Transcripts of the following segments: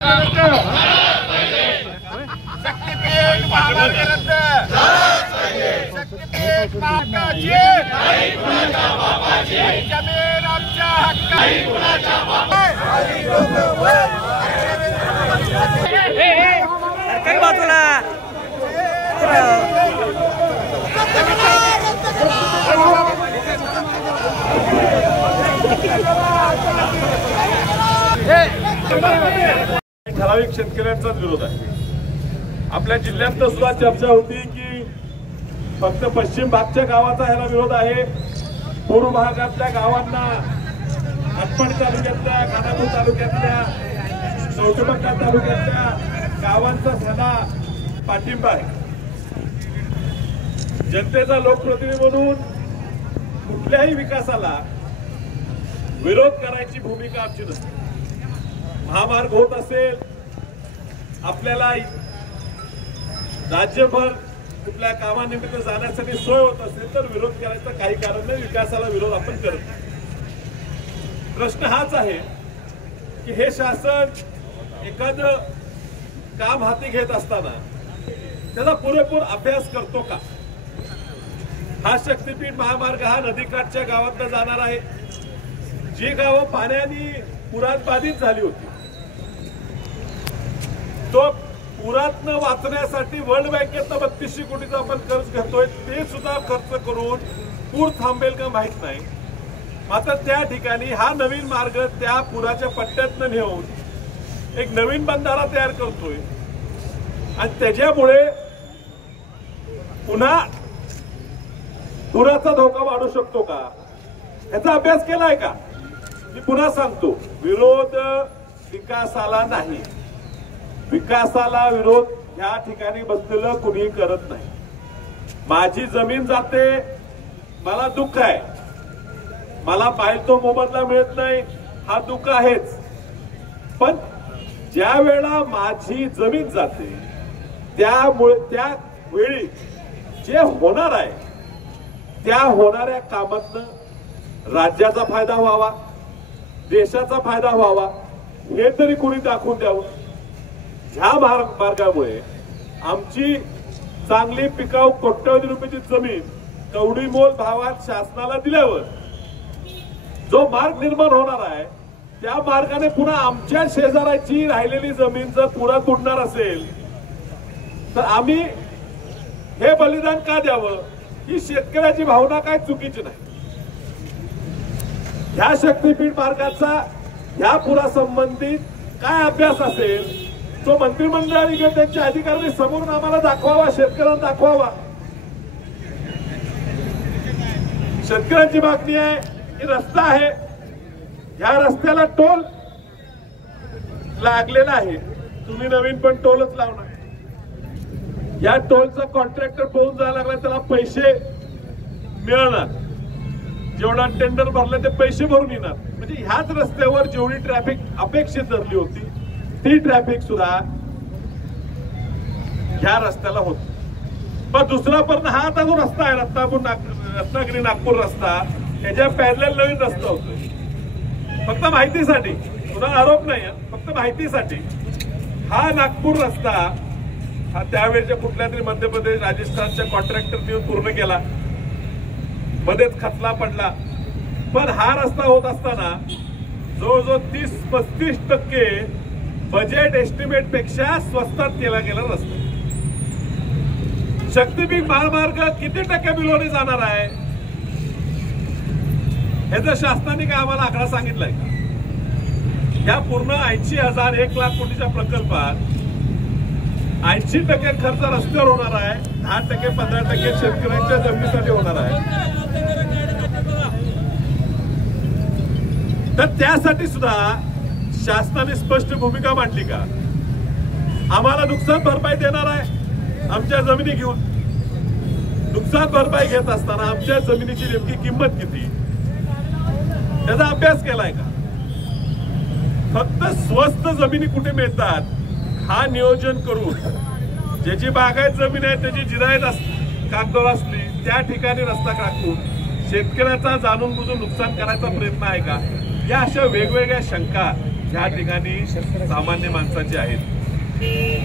शक्तीपीठ महामार्ग रद्द, शक्तीपीठ महाराष्ट्राची जमीन आमच्या हक्काची काही बाजूला ठराविक शेतकऱ्यांचाच विरोध आहे। आपल्या जिल्ह्यात सुद्धा चर्चा होती की फक्त पश्चिम भागच्या गावाचा ह्याला विरोध आहे, पूर्व भागातल्या गावांना आटपाडी तालुक्यातल्या, खानापूर तालुक्यातल्या, कवठेमंकाळ तालुक्यातल्या गावांचा ह्याला पाठिंबा आहे। जनतेचा लोकप्रतिनिधी म्हणून कुठल्याही विकासाला विरोध करायची भूमिका आमची नसते। महामार्ग होत असेल, आपल्याला राज्यभर कुठल्या कामानिमित्त जाण्यासाठी सोय होत असेल तर विरोध करायचं काही कारण नाही। विकासाला विरोध आपण करत नाही। प्रश्न हाच आहे की हे शासन एखादं काम हाती घेत असताना त्याचा पुरेपूर अभ्यास करतो का? हा शक्तीपीठ महामार्ग हा नदीकाठच्या गावातनं जाणार आहे, जी गावं पाण्याने पुरात बाधित झाली होती। तो पुरातनं वाचण्यासाठी वर्ल्ड बँकेतनं 3200 कोटीचा आपण कर्ज घेतोय, ते सुद्धा खर्च करून पूर थांबेल का माहित नाही। मात्र त्या ठिकाणी हा नवीन मार्ग त्या पुराच्या पट्ट्यातनं नेऊन एक नवीन बंधारा तयार करतोय आणि त्याच्यामुळे पुन्हा पुराचा धोका वाढू शकतो का, ह्याचा अभ्यास केलाय का? मी पुन्हा सांगतो, विरोध विकासाला नाही, विकासाला विरोध या ठिकाणी बसलेलं कुणी करत नाही। माझी जमीन जाते, मला दुःख आहे, मला पाहिजे तो मोबदला मिळत नाही, हा दुःख आहेच। पण ज्या वेळा माझी जमीन जाते त्यामुळे त्या वेळी जे होणार आहे त्या होणाऱ्या कामातनं राज्याचा फायदा व्हावा, देशाचा फायदा व्हावा, हे तरी कोणी दाखवून द्यावं। ह्या मार्गामुळे आमची चांगली पिकाऊ कोट्यवधी रुपयाची जमीन कवडी मोल भावात शासनाला दिल्यावर जो मार्ग निर्माण होणार आहे त्या मार्गाने पुन्हा आमच्या शेजाराची राहिलेली जमीन जर पुरात बुडणार असेल तर आम्ही हे बलिदान का द्यावं? ही शेतकऱ्याची भावना काय चुकीची नाही। ह्या शक्तीपीठ मार्गाचा ह्या पुरासंबंधित काय अभ्यास असेल तो मंत्रिमंडळाने किंवा त्यांच्या अधिकाऱ्यांनी समोरून आम्हाला दाखवावा, शेतकऱ्यांना दाखवावा। शेतकऱ्यांची मागणी आहे की रस्ता आहे, ह्या रस्त्याला टोल लागलेला आहे, तुम्ही नवीन पण टोलच लावणार। या टोलचा कॉन्ट्रॅक्टर पळून जायला लागला, त्याला पैसे मिळणार, जेवढा टेंडर भरलं ते पैसे भरून येणार। म्हणजे ह्याच रस्त्यावर जेवढी ट्रॅफिक अपेक्षित धरली होती ती ट्रॅफिक सुद्धा ह्या रस्त्याला होत। पण दुसरा पण हा आता जो रस्ता आहे रत्नागिरी नागपूर रस्ता, त्याच्या पॅरलल नवीन रस्ता होतोय। फक्त माहितीसाठी, कुणा आरोप नाही, फक्त माहितीसाठी हा नागपूर रस्ता हा त्यावेळेच्या कुठल्या तरी मध्य प्रदेश राजस्थानच्या कॉन्ट्रॅक्टरने पूर्ण केला, मध्येच खचला पडला। पण हा रस्ता होत असताना जवळजवळ 30-35% बजेट एस्टिमेट पेक्षा स्वस्तात केला गेला रस्ता। शक्तीपीठ महामार्ग किती टक्के बिलोने जाणार आहे ह्याचा शासनाने काय आम्हाला आकडा सांगितलाय का? या पूर्ण 80,000-1,00,000 कोटीच्या प्रकल्पात 80% खर्च रस्त्यावर होणार आहे, 10%-15% शेतकऱ्यांच्या जमिनीसाठी होणार आहे। तर त्यासाठी सुद्धा शासनाने स्पष्ट भूमिका मांडली का? आम्हाला नुकसान भरपाई देणार आहे आमच्या जमिनी घेऊन। नुकसान भरपाई घेत असताना आमच्या जमिनीची नेमकी किंमत किती त्याचा अभ्यास केलाय का? फक्त स्वस्त जमिनी कुठे मिळतात हा नियोजन करून ज्याची बागायत जमीन आहे त्याची जिरायत कागदोर असली त्या ठिकाणी रस्ता टाकून शेतकऱ्याचा जाणून बुजून नुकसान करायचा प्रयत्न आहे का? या अशा वेगवेगळ्या शंका ह्या ठिकाणी सामान्य माणसाचे आहेत।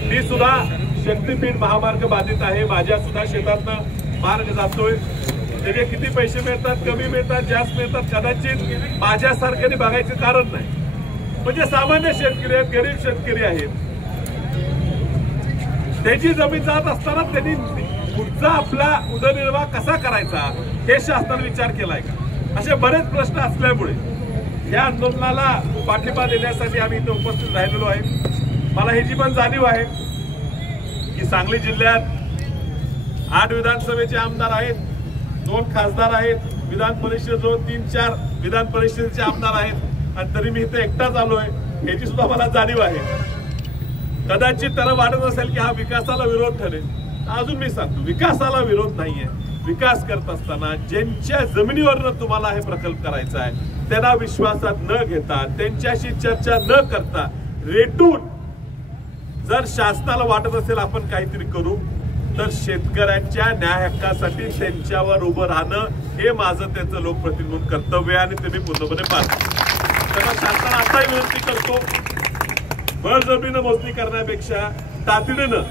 मी सुद्धा शक्तीपीठ महामार्ग बाधित आहे, माझ्या सुद्धा शेतातनं मार्ग जातोय, त्याचे किती पैसे मिळतात, कमी मिळतात, जास्त मिळतात, कदाचित माझ्यासारख्याने बघायचं कारण नाही। म्हणजे सामान्य शेतकरी आहेत, गरीब शेतकरी आहेत, त्याची जमीन जात असताना त्यांनी पुढचा आपला उदरनिर्वाह कसा करायचा हे शासनाने विचार केलाय का, असे बरेच प्रश्न असल्यामुळे या आंदोलनाला पाठिंबा देण्यासाठी आम्ही इथे उपस्थित राहिलेलो आहे। मला ह्याची पण जाणीव आहे की सांगली जिल्ह्यात 8 विधानसभेचे आमदार आहेत, 2 खासदार आहेत, विधान परिषदेजवळ 3-4 विधान परिषदेचे आमदार आहेत, आणि तरी मी इथे एकटाच आलोय याची सुद्धा मला जाणीव आहे। कदाचित त्याला वाटत असेल की हा विकासाला विरोध ठरेल, अजून मी सांगतो विकासाला विरोध नाहीये। विकास करत असताना ज्यांच्या जमिनीवरनं तुम्हाला हे प्रकल्प करायचा आहे त्यांना विश्वासात न घेता, त्यांच्याशी चर्चा न करता, रेटून जर शासनाला वाटत असेल आपण काहीतरी करू, तर शेतकऱ्यांच्या न्याय हक्कासाठी त्यांच्यावर उभं राहणं हे माझं त्यांचं लोकप्रतिनिधी म्हणून कर्तव्य आहे, आणि ते मी पूर्णपणे पाळतो। त्याला शासनाला असाही विनंती करतो, बळजबरीनं मोजणी करण्यापेक्षा तातडीनं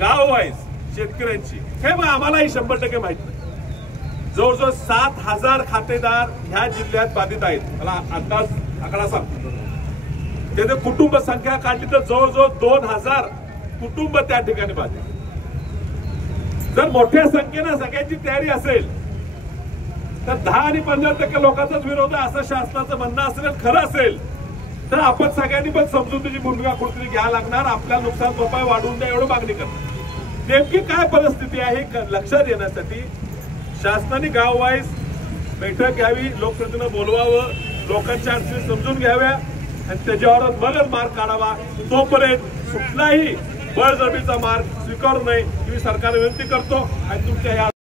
गाव वाईज शेतकऱ्यांची, हे मग आम्हालाही 100% माहित नाही, जवळजवळ 7,000 खातेदार ह्या जिल्ह्यात बाधित आहेत। मला अंदाज आकडा सांगतो, त्याचे कुटुंब संख्या काढली तर जवळजवळ 2,000 कुटुंब त्या ठिकाणी बाधित। जर मोठ्या संख्येनं सगळ्यांची तयारी असेल तर 10 आणि 15% लोकांचाच विरोध आहे असं शासनाचं म्हणणं असेल, खरं असेल तर आपण सगळ्यांनी पण समजुतीची भूमिका कुठेतरी घ्यायला लागणार, आपल्या नुकसान भरपाई वाढवून द्या एवढं मागणी करणार। नेमकी काय परिस्थिती आहे लक्षात येण्यासाठी शासनाने गाववाईज बैठक घ्यावी, लोकप्रतिनिधींना बोलवावं, लोकांच्या अडचणी समजून घ्याव्या, आणि त्याच्यावरच मगच मार्ग काढावा। तोपर्यंत कुठलाही बळजबरीचा मार्ग स्वीकारू नये ही सरकारला विनंती करतो, आणि तुमच्या या